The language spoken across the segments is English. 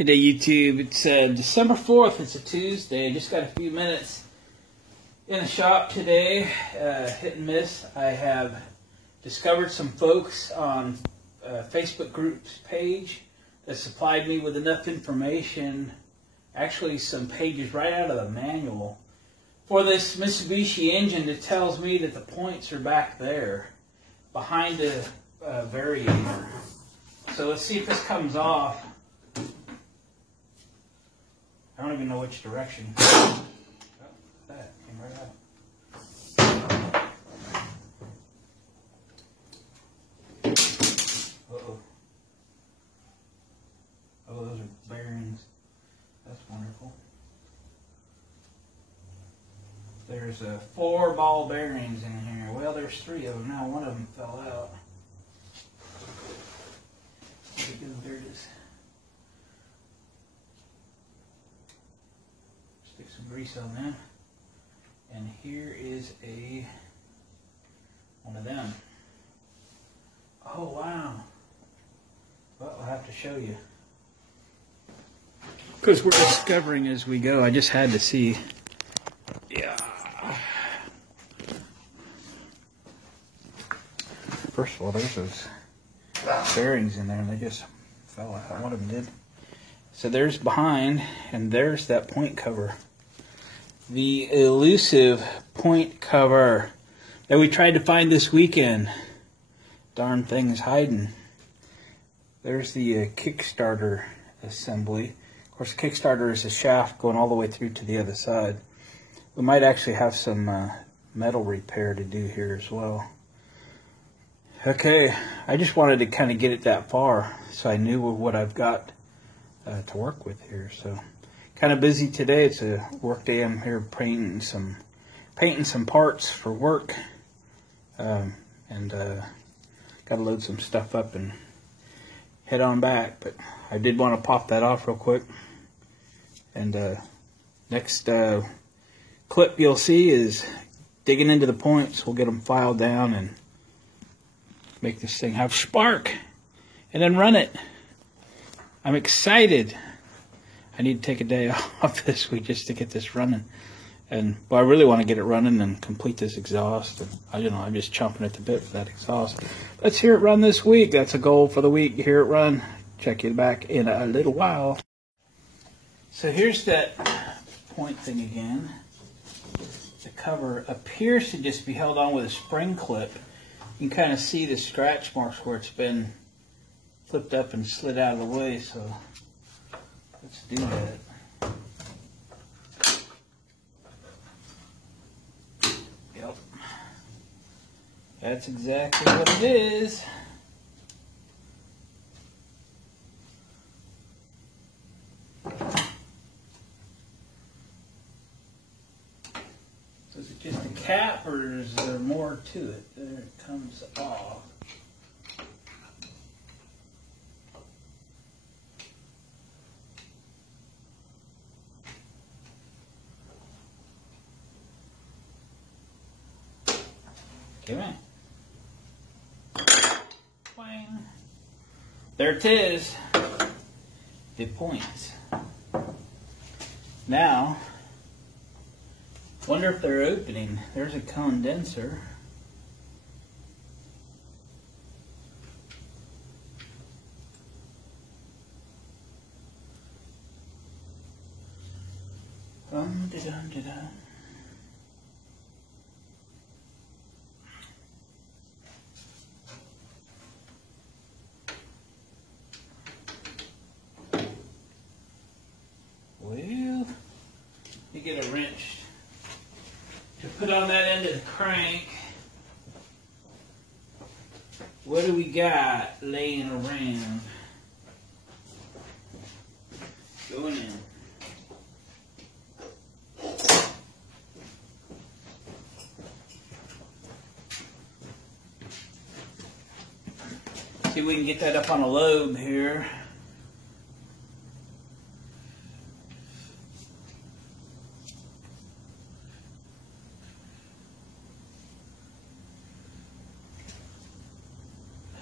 Hey there, YouTube. It's December 4th. It's a Tuesday. I just got a few minutes in the shop today. Hit and miss. I have discovered some folks on Facebook groups page that supplied me with enough information, actually some pages right out of the manual, for this Mitsubishi engine that tells me that the points are back there behind the variator. So let's see if this comes off. I don't even know which direction. Oh, that came right out. Uh-oh. Oh, those are bearings. That's wonderful. There's 4 ball bearings in here. Well, there's 3 of them now. One of them fell out. There it is. Stick some grease on that. And here is one of them. Oh, wow. Well, I'll have to show you. Because we're discovering as we go. I just had to see. Yeah. First of all, there's those bearings in there, and they just fell out. One of them did. So there's behind, and there's that point cover. The elusive point cover that we tried to find this weekend. Darn thing is hiding. There's the Kickstarter assembly. Of course, Kickstarter is a shaft going all the way through to the other side. We might actually have some metal repair to do here as well. Okay, I just wanted to kind of get it that far so I knew what I've got to work with here. So, kind of busy today. It's a work day. I'm here painting some parts for work, and got to load some stuff up and head on back. But I did want to pop that off real quick. And next clip you'll see is digging into the points. We'll get them filed down and make this thing have spark and then run it. I'm excited. I need to take a day off this week just to get this running. And well, I really want to get it running and complete this exhaust. And I'm just chomping at the bit for that exhaust. Let's hear it run this week. That's a goal for the week. You hear it run. Check you back in a little while. So here's that point thing again. The cover appears to just be held on with a spring clip. You can kind of see the scratch marks where it's been flipped up and slid out of the way, so let's do that. Yep. That's exactly what it is. So is it just a cap, or is there more to it? There it comes off. Okay, man. Twang. There it is. The points. Now, wonder if they're opening. There's a condenser. Dum-de-dum-de-dum. Well, you get a wrench to put on that end of the crank. What do we got laying around? Going in. See if we can get that up on a lobe here.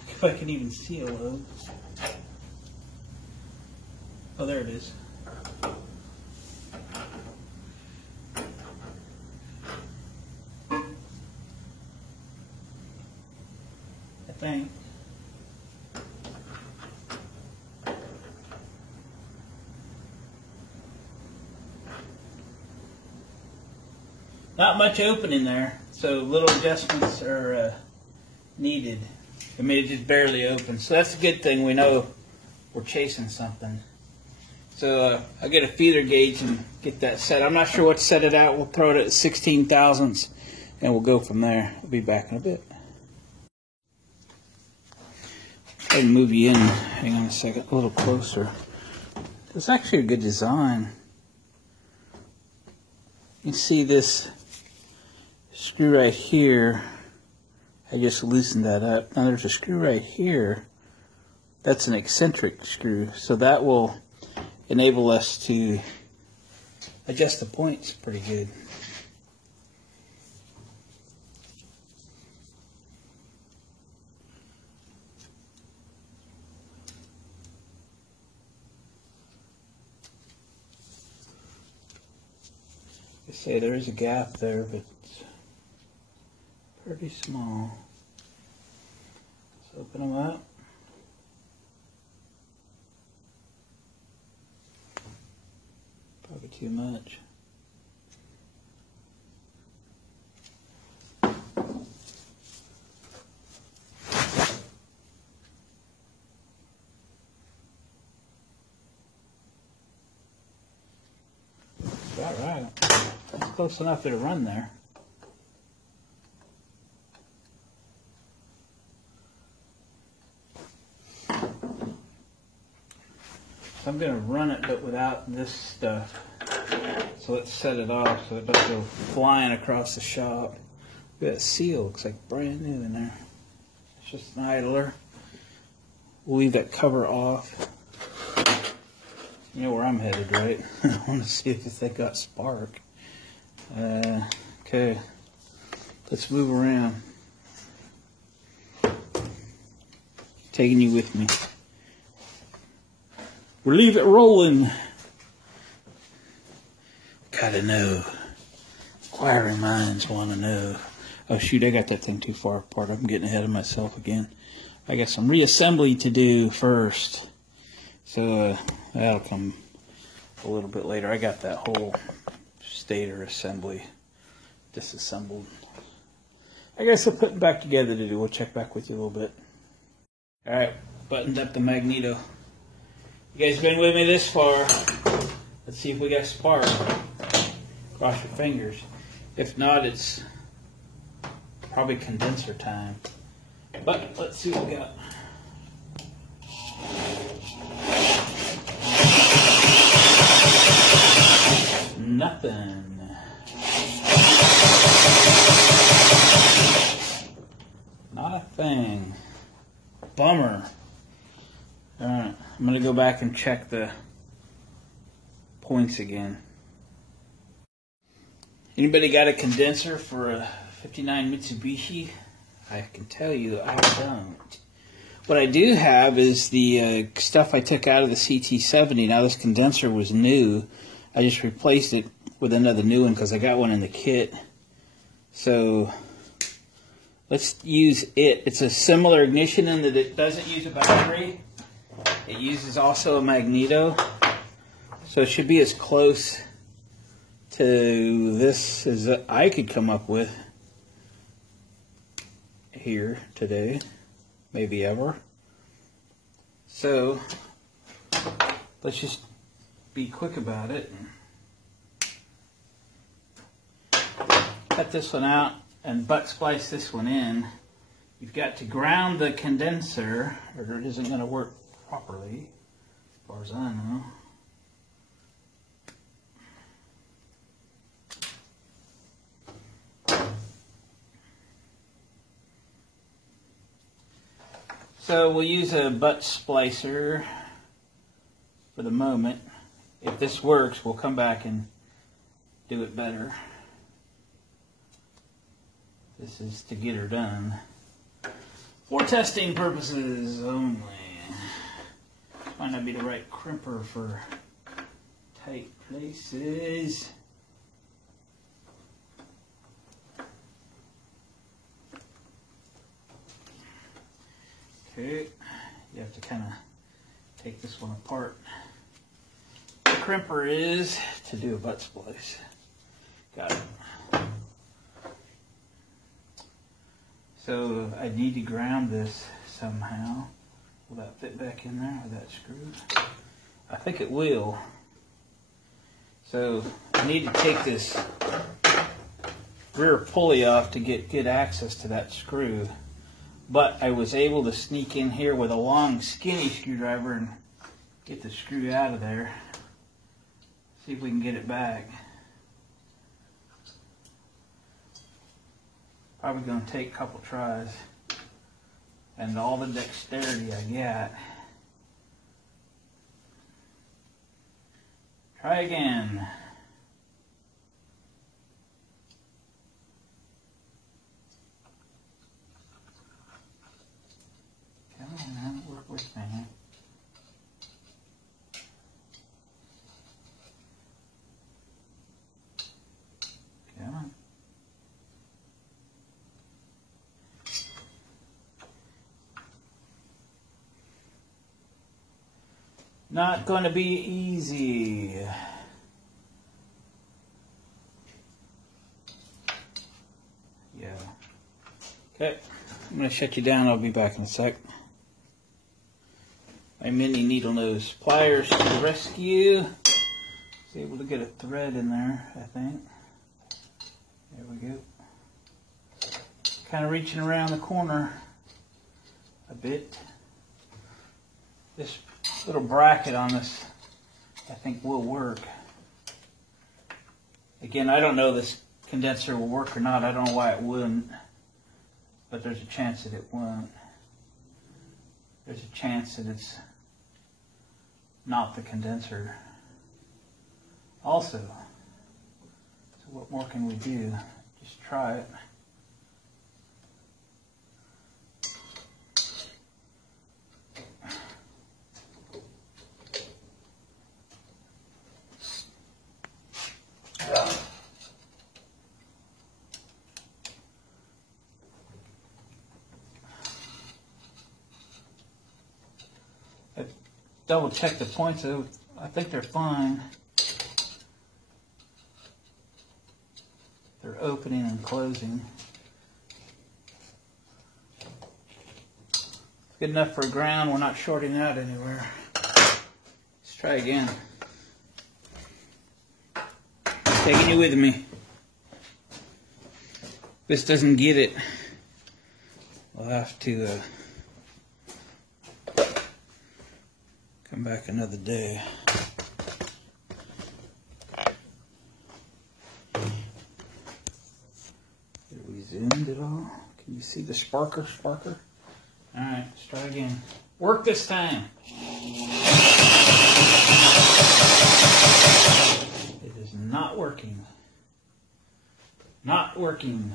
If I can even see a lobe. Oh, there it is. I think. Not much opening there, so little adjustments are needed. I mean, it just barely opens, so that's a good thing. We know we're chasing something. So I'll get a feeder gauge and get that set. I'm not sure what to set it at. We'll throw it at 16 thousandths, and we'll go from there. I'll be back in a bit. Try to move you in. Hang on a second, a little closer. It's actually a good design. You can see this screw right here. I just loosened that up. Now there's a screw right here. That's an eccentric screw, so that will enable us to adjust the points pretty good. I say there is a gap there, but it's pretty small. Let's open them up. Probably too much. About right. That's close enough to run there. So I'm going to run it, but without this stuff. So let's set it off so it doesn't go flying across the shop. That seal looks like brand new in there. It's just an idler. We'll leave that cover off. You know where I'm headed, right? I want to see if they got spark. Okay, let's move around. Taking you with me. We'll leave it rolling. Gotta know. Inquiring minds want to know. Oh shoot, I got that thing too far apart. I'm getting ahead of myself again. I got some reassembly to do first. So that'll come a little bit later. I got that whole stator assembly disassembled. I guess I'll put it back together to do. We'll check back with you a little bit. Alright, buttoned up the magneto. You guys been with me this far? Let's see if we got spark. Cross your fingers. If not, it's probably condenser time. But let's see what we got. Nothing. Not a thing. Bummer. Alright, I'm going to go back and check the points again. Anybody got a condenser for a 59 Mitsubishi? I can tell you I don't. What I do have is the stuff I took out of the CT70. Now this condenser was new. I just replaced it with another new one because I got one in the kit. So let's use it. It's a similar ignition in that it doesn't use a battery. It uses also a magneto. So it should be as close to this as I could come up with here today, maybe ever. So let's just be quick about it. Cut this one out and butt splice this one in. You've got to ground the condenser or it isn't going to work properly, as far as I know. So we'll use a butt splicer for the moment. If this works, we'll come back and do it better. This is to get her done. For testing purposes only. Might not be the right crimper for tight places. Okay, you have to kind of take this one apart. The crimper is to do a butt splice. Got it. So I need to ground this somehow. Will that fit back in there with that screw? I think it will. So I need to take this rear pulley off to get good access to that screw. But I was able to sneak in here with a long skinny screwdriver and get the screw out of there. See if we can get it back. Probably going to take a couple tries. And all the dexterity I got. Try again. Come on, man, work with me. Come on. Not going to be easy. Yeah. Okay, I'm going to shut you down. I'll be back in a sec. My mini needle nose pliers to the rescue. Was able to get a thread in there, I think. There we go. Kind of reaching around the corner a bit. This little bracket on this, I think, will work. Again, I don't know if this condenser will work or not. I don't know why it wouldn't, but there's a chance that it won't. There's a chance that it's not the condenser. Also, so what more can we do? Just try it. Double check the points. I think they're fine. They're opening and closing. Good enough for ground. We're not shorting out anywhere. Let's try again. Taking you with me. If this doesn't get it, we'll have to come back another day. Did we zoomed at all? Can you see the sparker? Alright, let's try again. Work this time. It is not working. Not working.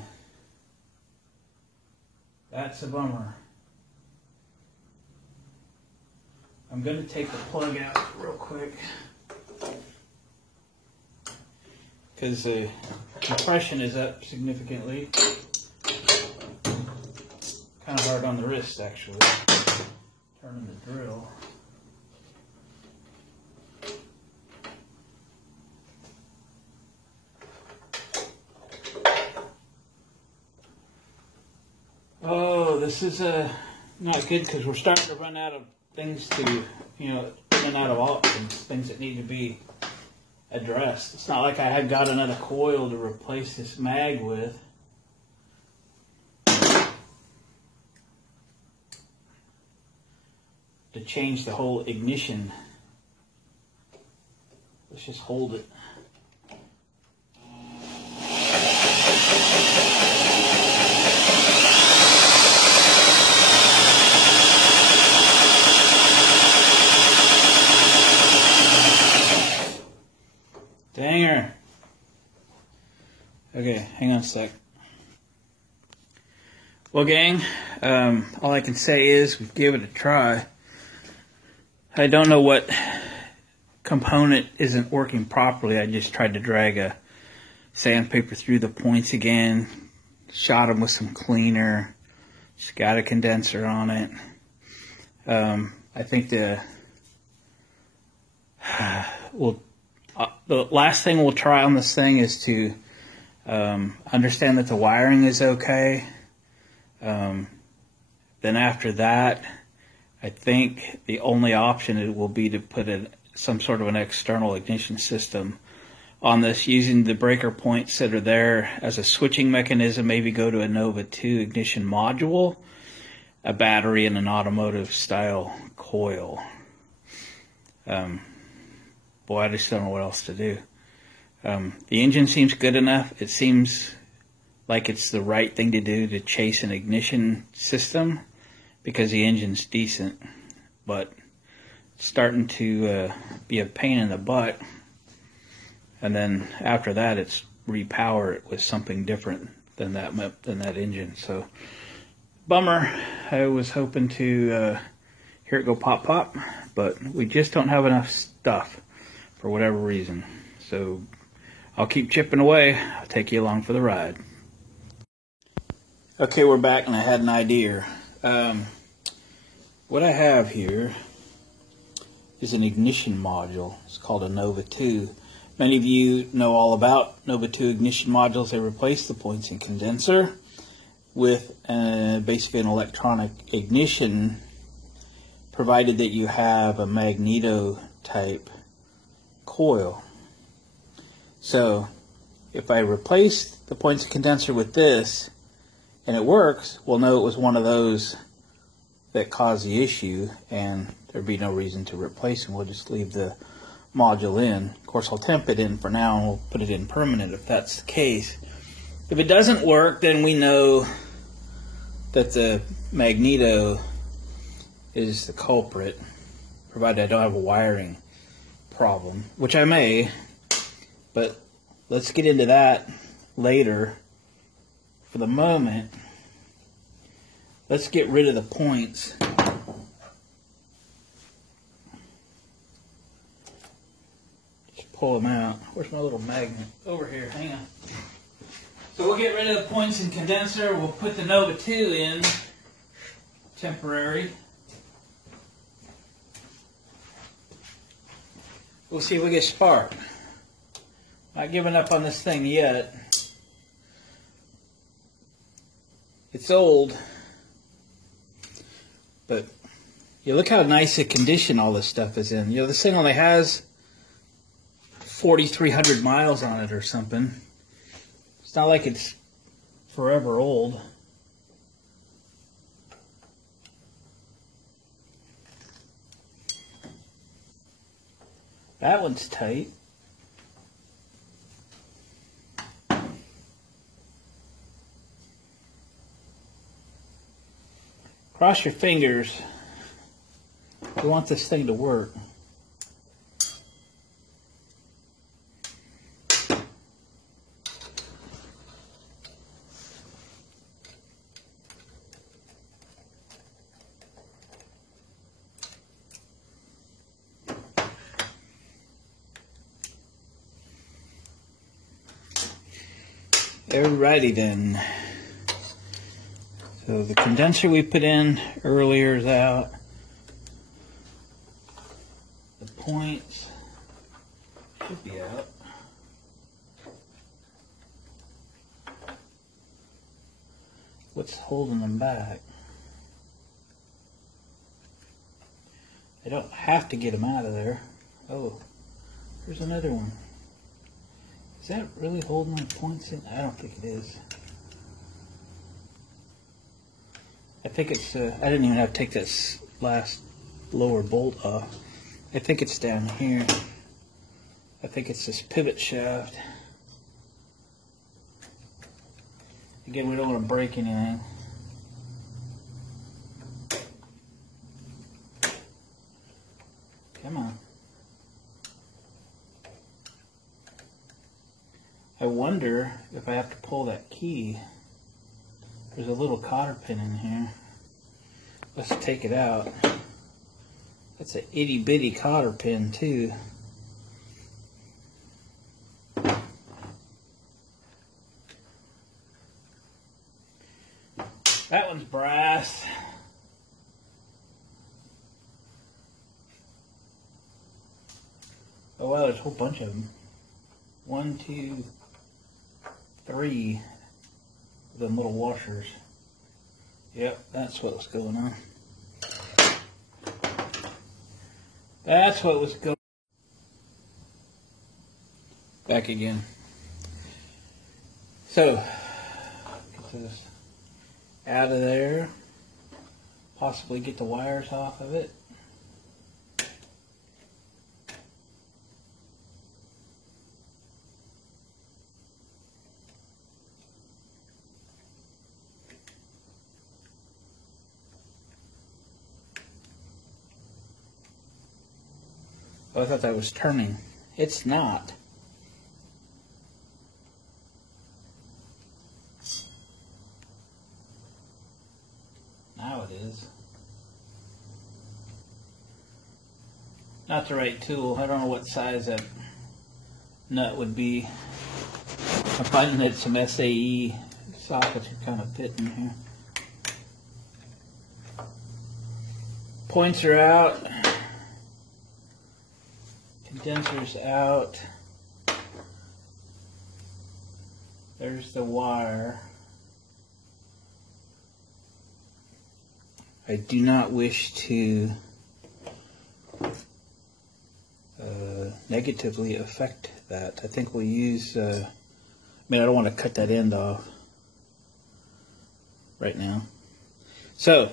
That's a bummer. I'm going to take the plug out real quick because the compression is up significantly. Kind of hard on the wrist, actually. Turning the drill. Oh, this is not good because we're starting to run out of things to, run out of options, things that need to be addressed. It's not like I had got another coil to replace this mag with. To change the whole ignition. Let's just hold it. Danger. Okay, hang on a sec. Well, gang, all I can say is we gave it a try. I don't know what component isn't working properly. I just tried to drag a sandpaper through the points again, shot them with some cleaner, just got a condenser on it. I think the last thing we'll try on this thing is to understand that the wiring is okay. Then after that, I think the only option it will be to put some sort of an external ignition system on this, using the breaker points that are there as a switching mechanism. Maybe go to a Nova 2 ignition module, a battery, and an automotive style coil. Boy, I just don't know what else to do. The engine seems good enough. It seems like it's the right thing to do to chase an ignition system because the engine's decent, but it's starting to be a pain in the butt. And then after that, it's repower it with something different than that engine. So bummer. I was hoping to hear it go pop pop, but we just don't have enough stuff for whatever reason. So I'll keep chipping away. I'll take you along for the ride. Okay, we're back, and I had an idea. What I have here is an ignition module. It's called a Nova 2. Many of you know all about Nova 2 ignition modules. They replace the points and condenser with basically an electronic ignition, provided that you have a magneto type coil. So if I replace the points and condenser with this and it works, we'll know it was one of those that caused the issue, and there'd be no reason to replace them. We'll just leave the module in. Of course, I'll temp it in for now, and we'll put it in permanent if that's the case. If it doesn't work, then we know that the magneto is the culprit, provided I don't have a wiring problem, which I may, but let's get into that later. For the moment, let's get rid of the points. Just pull them out. Where's my little magnet? Over here, hang on. So we'll get rid of the points and condenser. We'll put the Nova 2 in, temporary. We'll see if we get spark. Not giving up on this thing yet. It's old, but you look how nice a condition all this stuff is in. You know, this thing only has 4,300 miles on it or something. It's not like it's forever old. That one's tight. Cross your fingers. We want this thing to work. Alrighty then. So the condenser we put in earlier is out. The points should be out. What's holding them back? I don't have to get them out of there. Oh, there's another one. Is that really holding my points in? I don't think it is. I think it's, I didn't even have to take this last lower bolt off. I think it's down here. I think it's this pivot shaft. Again, we don't want to break anything. Come on. I wonder if I have to pull that key. There's a little cotter pin in here. Let's take it out That's an itty bitty cotter pin too. That one's brass. Oh wow, there's a whole bunch of them. 1, 2, 3 of them little washers. Yep, that's what was going on. That's what was going on. Back again. So, get this out of there. Possibly get the wires off of it. Oh, I thought that was turning. It's not. Now it is. Not the right tool. I don't know what size that nut would be. I'm finding that some SAE sockets are kind of fitting here. Points are out. Condenser's out. There's the wire. I do not wish to negatively affect that. I think we'll use, I don't want to cut that end off right now. So,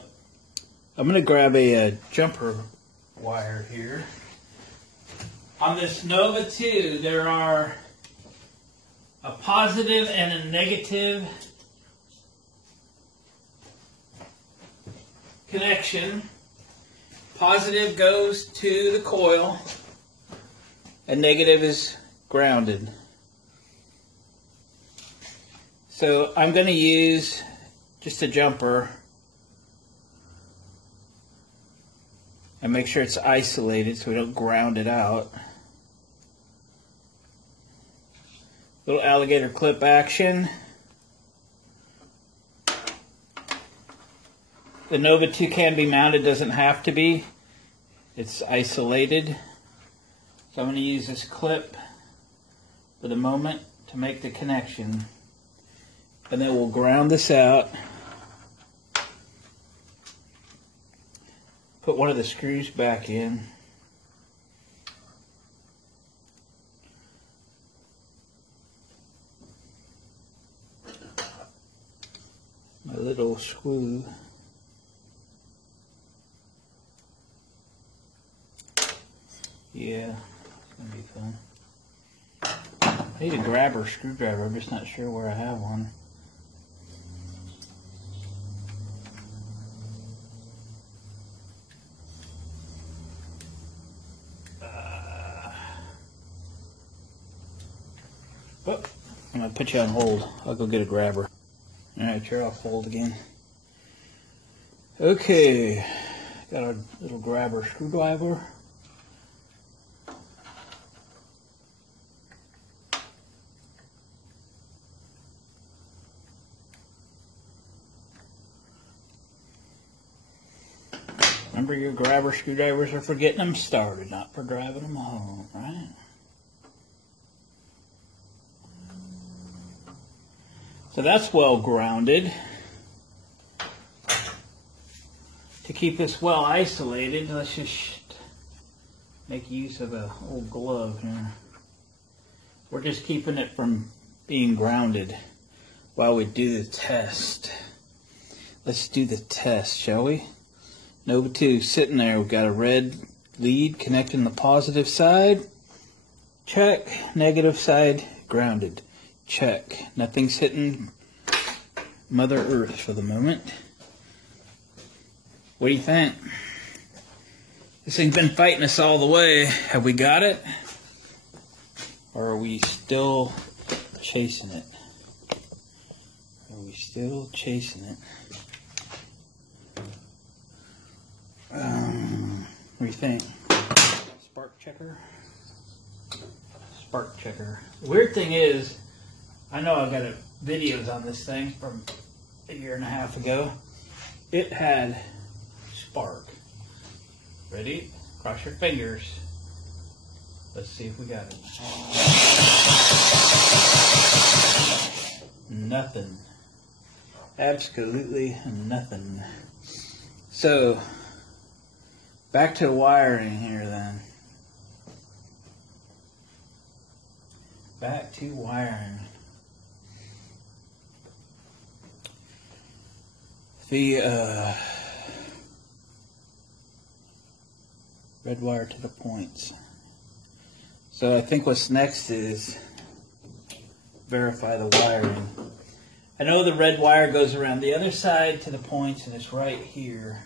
I'm going to grab a jumper wire here. On this Nova 2, there are a positive and a negative connection. Positive goes to the coil, and negative is grounded. So I'm going to use just a jumper and make sure it's isolated so we don't ground it out. Little alligator clip action. The Nova 2 can be mounted, doesn't have to be. It's isolated. So I'm going to use this clip for the moment to make the connection. And then we'll ground this out. Put one of the screws back in. My little screw. Yeah, it's gonna be fun. I need a grabber screwdriver, I'm just not sure where I have one. Oh, I'm gonna put you on hold. I'll go get a grabber. Alright, you're off hold again. Okay, got our little grabber screwdriver. Remember, your grabber screwdrivers are for getting them started, not for driving them home, right? So that's well grounded. To keep this well isolated, let's just make use of an old glove here. We're just keeping it from being grounded while we do the test. Let's do the test, shall we? Nova 2 sitting there. We've got a red lead connecting the positive side. Check. Negative side grounded. Check. Nothing's hitting Mother Earth for the moment. What do you think? This thing's been fighting us all the way. Have we got it? Or are we still chasing it? Are we still chasing it? do you think? Spark checker? Spark checker. The weird thing is, I know I've got videos on this thing from a year and a half ago. It had spark. Ready? Cross your fingers. Let's see if we got it. Nothing. Absolutely nothing. So, back to wiring here then. Back to wiring. The red wire to the points. So I think what's next is verify the wiring. I know the red wire goes around the other side to the points and it's right here.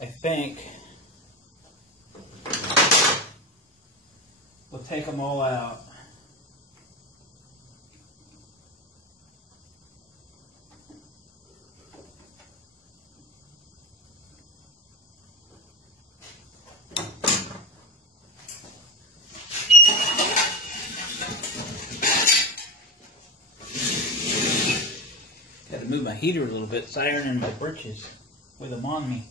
I think we'll take them all out. Got to move my heater a little bit. It's ironing my britches with them on me.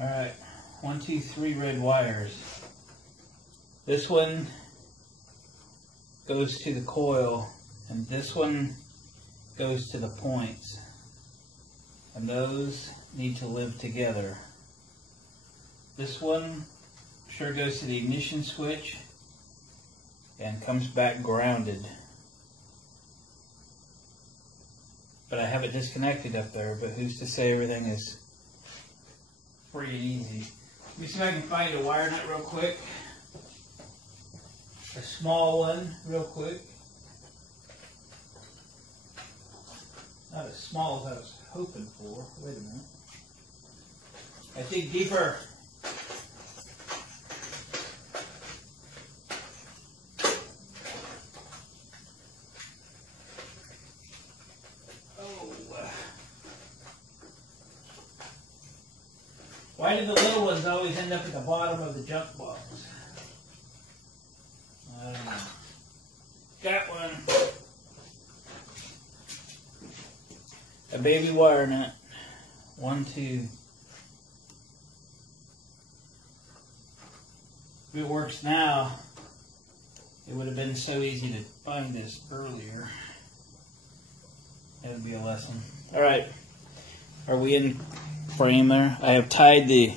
Alright, 1, 2, 3 red wires. This one goes to the coil, and this one goes to the points. And those need to live together. This one sure goes to the ignition switch and comes back grounded. But I have it disconnected up there, but who's to say everything is pretty easy. Let me see if I can find a wire nut real quick. A small one, real quick. Not as small as I was hoping for. Wait a minute. I dig deeper. Why do the little ones always end up at the bottom of the junk box? I don't know. Got one. A baby wire nut. 1, 2. If it works now, it would have been so easy to find this earlier. That would be a lesson. Alright. Are we in frame there? I have tied the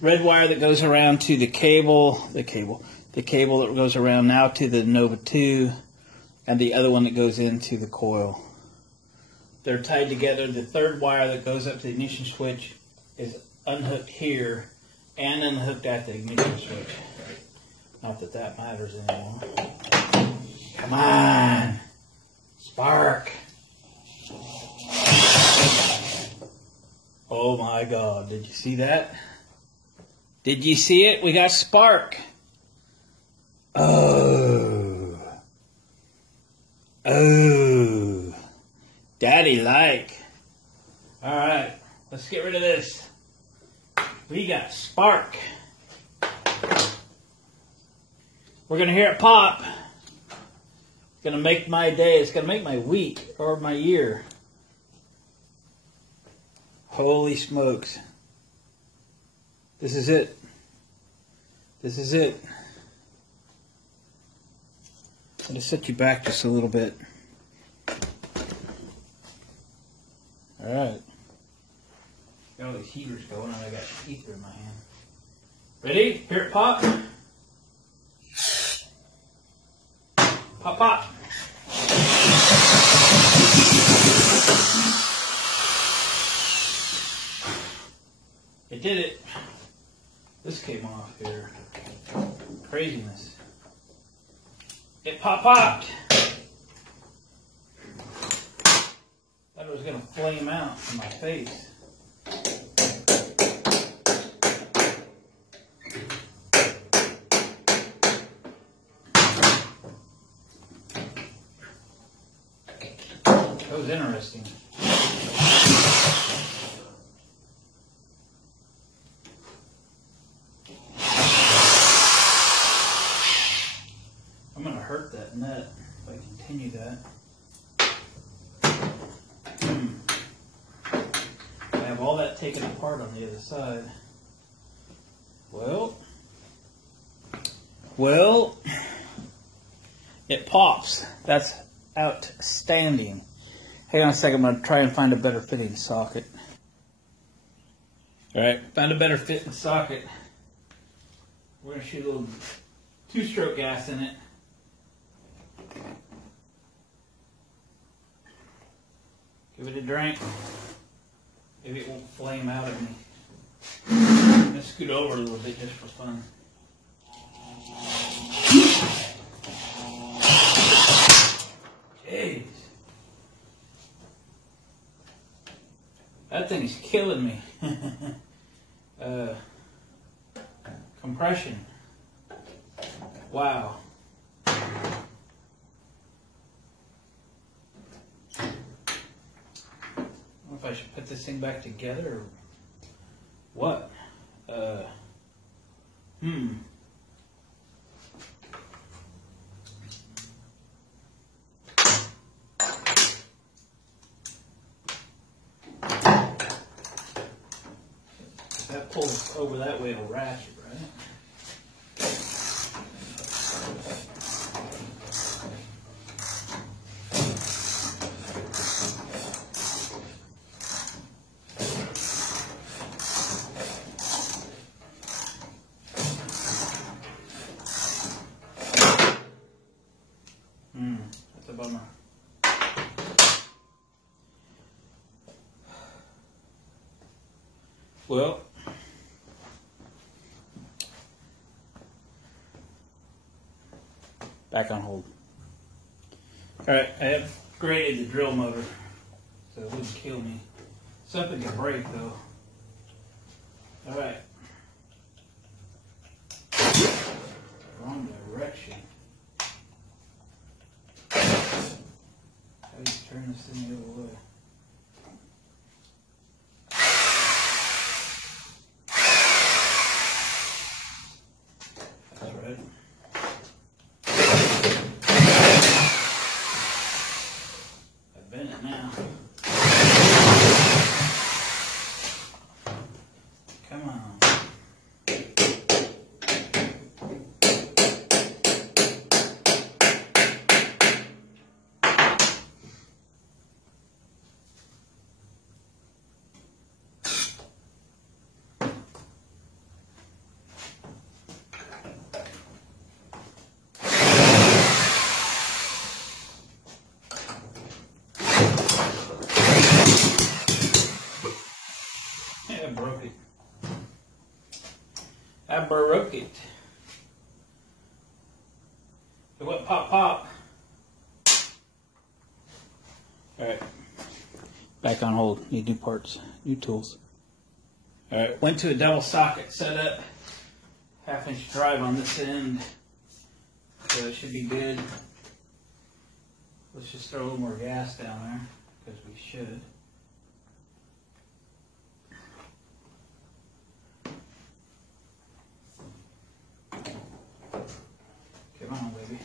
red wire that goes around to the cable that goes around now to the Nova 2, and the other one that goes into the coil. They're tied together. The third wire that goes up to the ignition switch is unhooked here and unhooked at the ignition switch. Not that that matters anymore. Come on! Spark! Oh my God, did you see that? Did you see it? We got spark. Oh. Oh. Daddy like. Alright, let's get rid of this. We got spark. We're going to hear it pop. It's going to make my day. It's going to make my week or my year. Holy smokes. This is it. This is it. I'm going to set you back just a little bit. Alright. Got all these heaters going and I got a heater in my hand. Ready? Hear it pop? Pop, pop. It did it. This came off here. Craziness. It popped. Thought it was going to flame out in my face. That was interesting. I'm going to hurt that nut if I continue that. I have all that taken apart on the other side. Well, it pops. That's outstanding. Hang on a second, I'm going to try and find a better fitting socket. Alright, found a better fitting socket. We're going to shoot a little 2-stroke gas in it. Give it a drink. Maybe it won't flame out at me. I'm going to scoot over a little bit just for fun. Jeez. That thing's killing me. Compression. Wow. I don't know if I should put this thing back together or what. If that pulls over that way, it'll ratchet, right? That's a bummer. Well, back on hold. Alright, I upgraded the drill motor so it wouldn't kill me. Something can break though. Alright. Wrong direction. How do you turn this thing the other way? That's right. I've bent it now. Come on. I broke it. I broke it. It went pop pop. Alright. Back on hold. Need new parts. New tools. Alright. Went to a double socket setup. 1/2-inch drive on this end. So it should be good. Let's just throw a little more gas down there. Because we should. Come on, baby.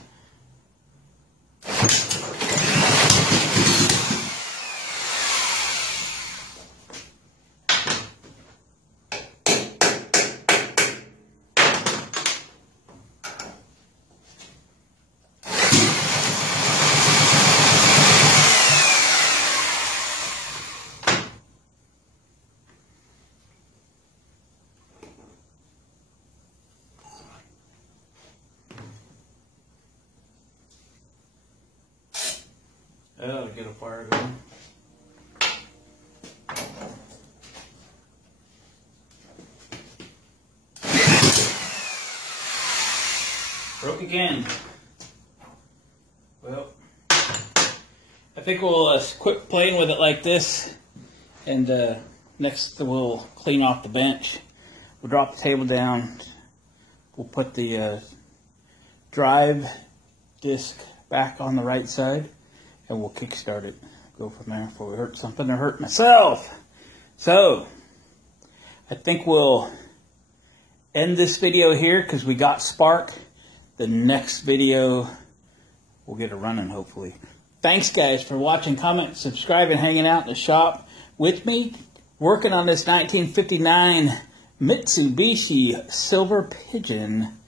That'll get a fire going. Broke again. Well, I think we'll quit playing with it like this, and next we'll clean off the bench. We'll drop the table down. We'll put the drive disc back on the right side, and we'll kickstart it. go from there before we hurt something or hurt myself. So, I think we'll end this video here because we got spark. The next video, we'll get it running hopefully. Thanks guys for watching, comment, subscribe, and hanging out in the shop with me. Working on this 1959 Mitsubishi Silver Pigeon.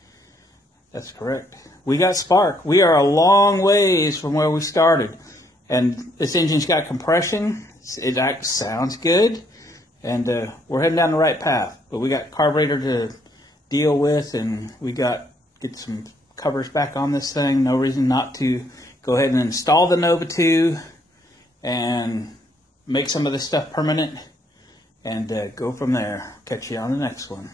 That's correct. We got spark. We are a long ways from where we started. And this engine's got compression. It sounds good. And we're heading down the right path. But we got carburetor to deal with. And we got get some covers back on this thing. No reason not to go ahead and install the Nova 2. And make some of this stuff permanent. And go from there. Catch you on the next one.